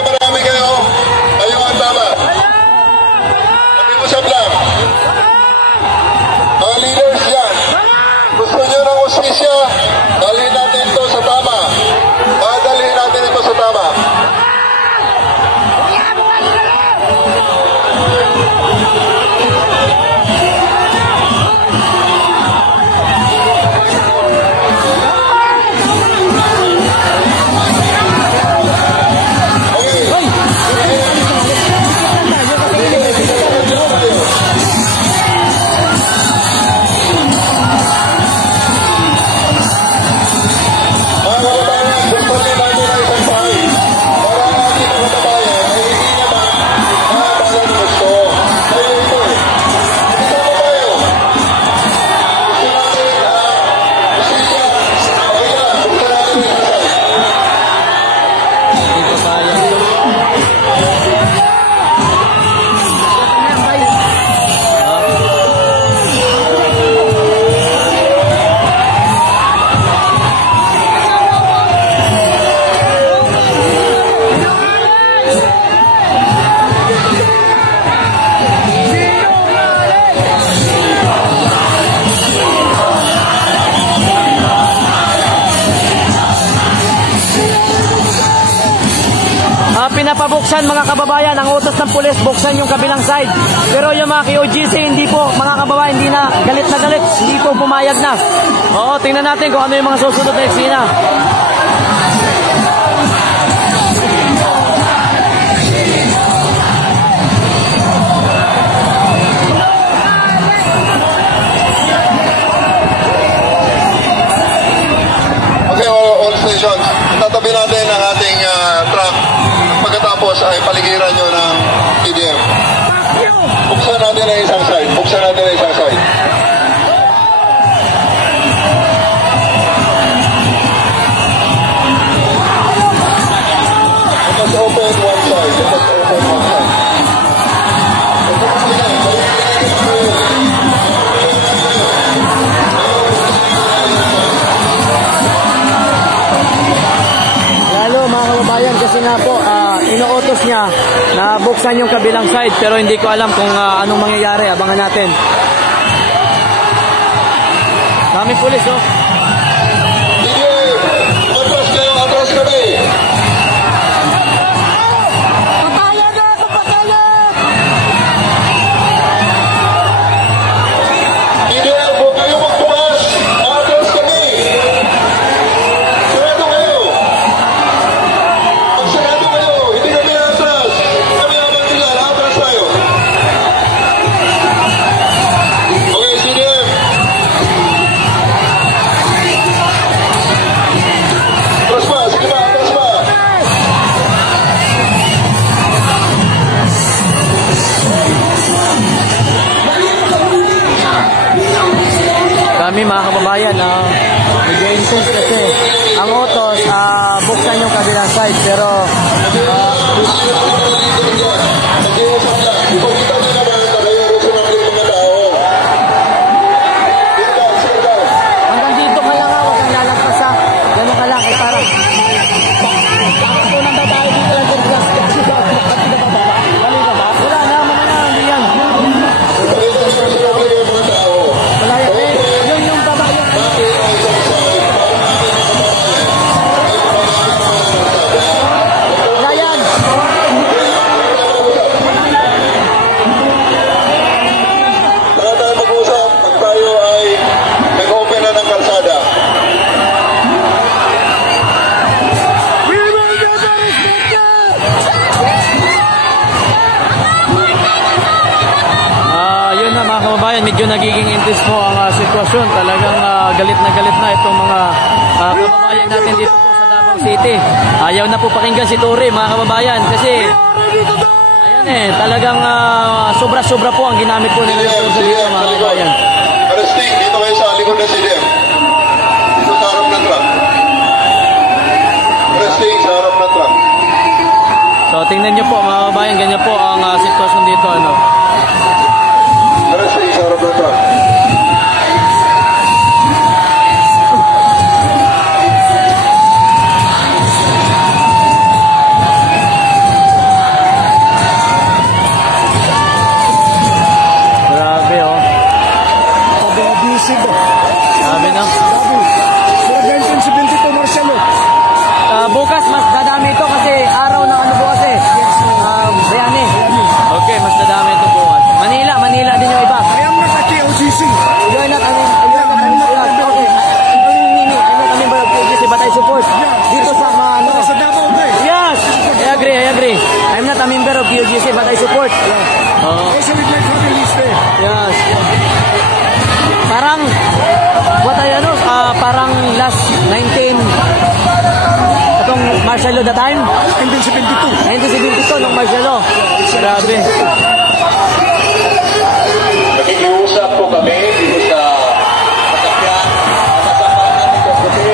marami kayo, kayo ang tama. Pag-iusap lang. Mga leaders yan, gusto nyo ng hustisya, dalhin natin ito sa tama. Dalhin natin ito sa tama. Pinapabuksan mga kababayan, ang utos ng pulis, buksan yung kabilang side. Pero yung mga KOGC, hindi po, mga kababayan, hindi na galit, hindi po pumayag na. Oo, tingnan natin kung ano yung mga susunod na eksena. Okay, all stations, tatabi natin ang ating truck. Pagkatapos ay paligiran nyo ng PDM. Buksan natin ang isang side. Buksan natin ang isang side. Let us open one side. Let us open one side. Lalo mga kababayan, kasi nga po, inuutos niya na buksan yung kabilang side, pero hindi ko alam kung anong mangyayari. Abangan natin. Daming pulis, oh. Sige, atras kayo, atras kami. Patayan na ako, patayan! Sige, huwag kayo magbukas. Atras kami. Sarado kayo. Magsarado kayo. Hindi kami atras. Kami ang mantilan. Atras tayo. Okay, sige. Atras pa. Sige ba? Atras pa. Kami mga kababayan, nag-insist kasi ang utos, buksan yung kabilang side, pero Nag-iusap lang. Ipagkita nyo naman na kayo rin sumapit mga tao. Sit down, sit down. hanggang dito ka lang, huwag kang lalagpas, gano'n ka lang, parang unang babae dito lang, wala naman na, hindi yan. Ipagkita nyo sumapit yung mga tao. Wala yan, yung babae, Bakit ang isang side? wala yan. Saka tayo mag-usap pag tayo ay nag-open na ng kalsada. Yun na mga kababayan, medyo nagiging intense po ang sitwasyon. Talagang galit na itong mga kababayan natin dito po sa Davao City. Ayaw na po pakinggan si Tory mga kababayan kasi ayan talagang sobra-sobra po ang ginamit po nila sa dito mga kababayan. Arresting, dito kayo sa likod ng CDM. Dito sa harap ng truck. Arresting sa harap ng truck. So tingnan nyo po mga kababayan, ganyan po ang sitwasyon dito. Arresting sa harap ng truck. WGC, but I support. Yes. Parang, parang last 19, itong martial law the time? 1972 nung martial law. Grabe. Nakikiusap po kami dito sa masakyan, masasapanan ng kaputi.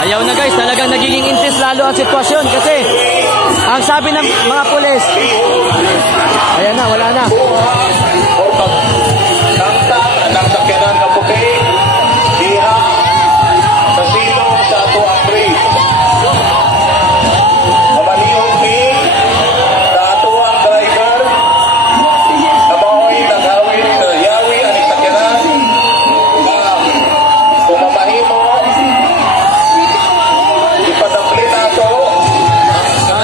Ayaw na guys, talagang nagiging intense lalo ang sitwasyon kasi ang sabi ng mga pulis, ayan na, wala na. Tangtang ng sakyanan ng puti, diha sa silong sa ato ang bridge. Mamalihong din sa ato ang driver na mao'y naghawin sa yawi ang sakyanan na kung mamahimo ipadapli na ito.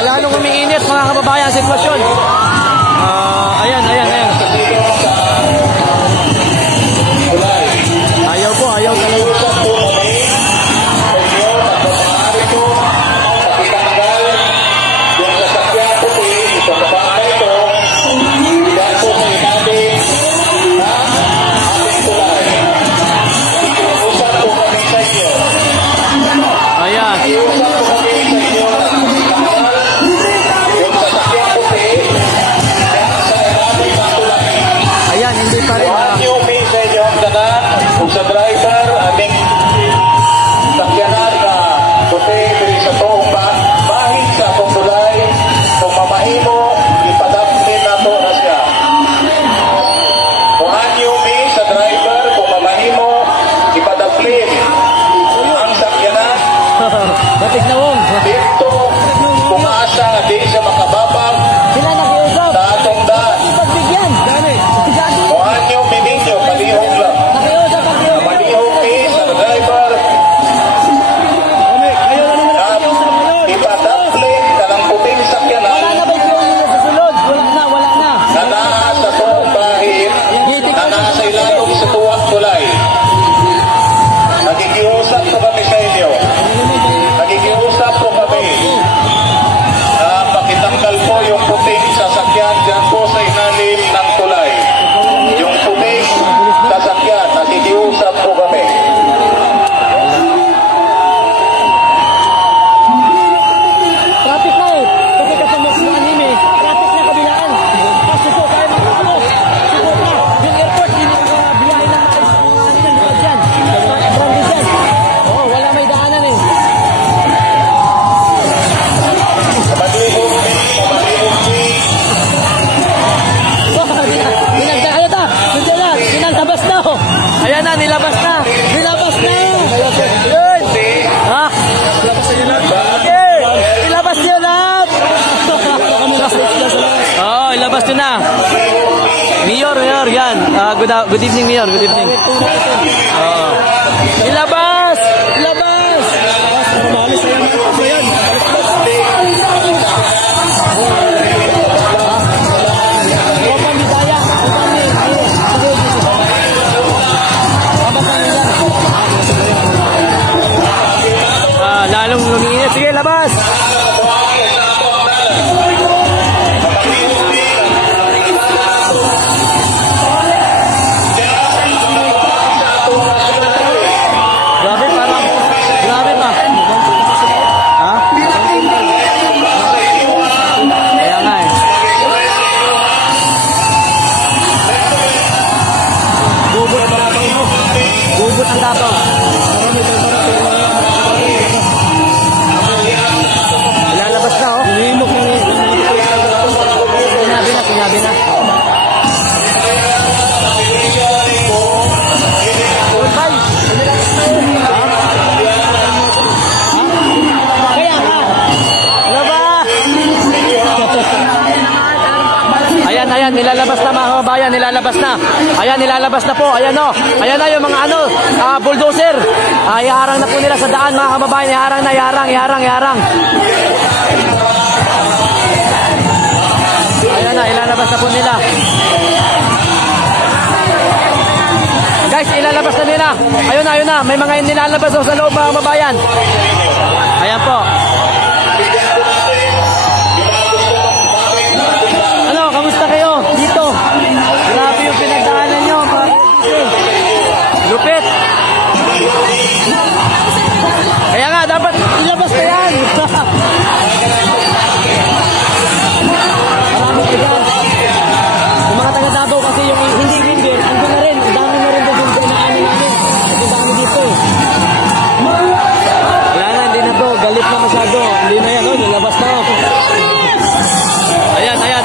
Lalong umiinit mga kababayan ang sitwasyon. Ayan. Ayaw talaga. Ayan, hindi pa rin. Sa driver, aming sakyanan na puti diri sa toong bahid sa atong tulay. Kung mamahimo, ipadapnin nato na siya. Kung anyo mi sa driver, kung mamahimo, ipadapnin ang sakyanan. Batik na wong. Dito, kung asa, di siya makababag Sila nakiusap. sa atong daan. Pagbigyan. Kung anyo mi ninyo, palihog lang. Malihog mi sa driver. Ipadaplit ka ng puting sakyanan Wala na ba yung sa sulod? Wala na. na naa sa tuwang bahid, na nasa ilalong sa tuwang tulay. Nakikiusap po kami sa inyo. Nakikiusap po kami na pakitanggal po yung puting sasakyan dyan po sa ilalim ng tulay. Yung puting sasakyan, nakikiusap po kami. Traffic na eh. Kasi kasama sa anime. Traffic na kabilaan. Suko kayo mga ano. Suko na. Yung airport, hindi nakabiyahin na maayos ang mga anime. Likod dyan. Branded dyan. Oo, wala may daanan eh. Malihog mi. Ayan na. Nilabas na. Ayan na, nilabas na. Nilabas na. Yun. Ha? Okay. Ilabas niyo lahat. Oo, ilabas niyo na. Mayor, yan. Good evening, Mayor. Good evening. Ilabas! Ilabas! Lalong lumiinit. Sige, labas! Grabe pa. Ha? Kaya nga eh. Gubot ang dato. Lalabas na oh. Sinabi na. Kaya nga. Ayan, nilalabas na mga kababayan, nilalabas na. Ayan, nilalabas na po. Ayan o. Ayan na yung mga bulldozer. Iharang na po nila sa daan mga kababayan. Iharang. Ayan na, may mga nilalabas sa loob mga kababayan. Ayan po. Ano, kamusta kayo dito? Grabe yung pinagdaanan nyo mga KOGC. Lupit. Kaya nga, dapat ilabas na yan. Marami ko dyan. Yung mga taga-Davao kasi yung hindi member, andun na rin. Ang dami na rin doon yung pinaano namin. Ang dami dito. Wala na, hindi na to. Galit na masyado. Hindi na yan, oh, nilabas na. Ayan, ayan,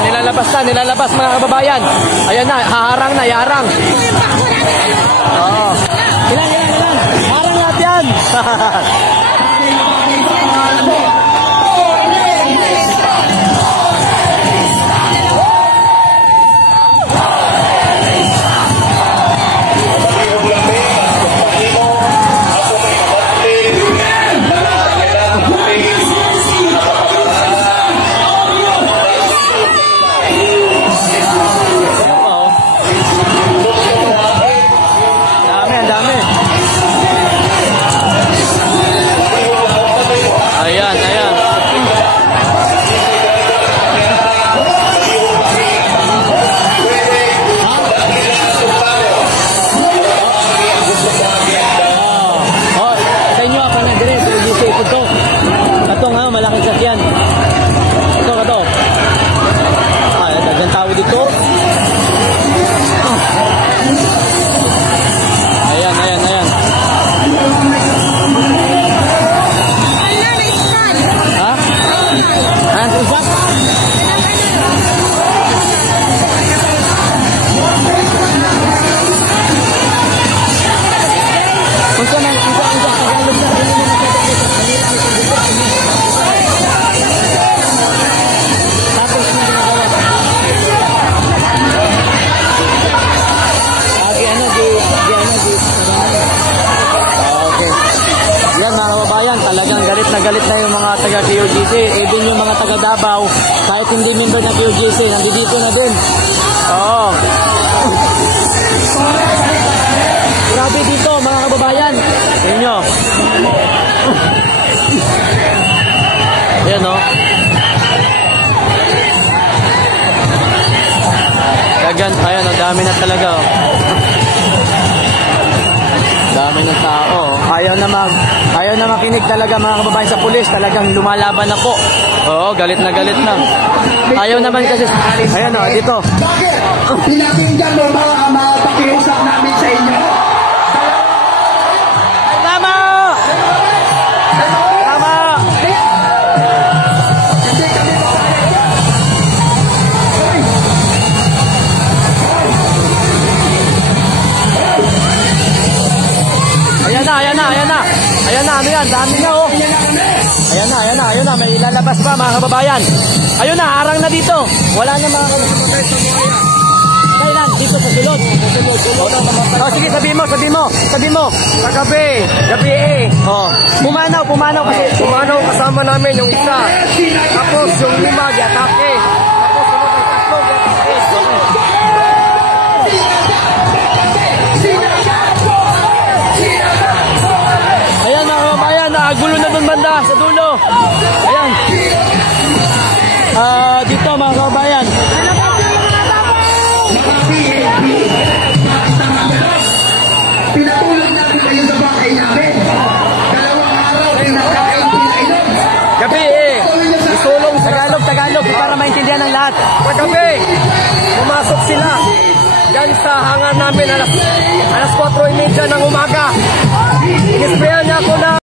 nilalabas mga kababayan. Ayan na, haharang na, yaharang. Oo. Ilan. Harang lahat yan. Malaking sakyan. Ito. Ay, dagang tao dito. Ayan. Ha? Usap? Talagang galit na yung mga taga-KOGC, even yung mga taga-Davao, kahit hindi member na KOGC, nandito na din. Oo. Grabe dito mga kababayan. Tingnan nyo. Ayan o. Ayan o, dami na talaga o. Dami ng tao. Ayaw na makinig talaga mga kababayan sa pulis. Talagang lumalaban na po. Oo, galit na. Ayaw naman kasi. Ayan o, dito. Bakit? Pinakinggan mo mga pakiusap namin sa inyo. Tama! Ayan na, ano yan? Dami na oh. Ayan na, may ilalabas pa mga kababayan. Ayun na, harang na dito. Wala na mga kababayan. Kailan? Dito sa sulod. Oh, sige, sabi mo. Gabi oh. Pumanaw kasi. Pumanaw kasama namin yung isa. Tapos yung lima, atake. Tapos sunod ang tatlo, ayan mga kababayan, gulo na dun banda sa dulo. Ayan. Dito mga kababayan. Pinatulog natin kayo sa bahay namin. 2 araw, pinakain, pinainom. Gabi isulong Tagalog para maintindihan ng lahat. Kagabi, pumasok sila dyan sa hangar namin alas 4:30 ng umaga. Inisprayan niya ako na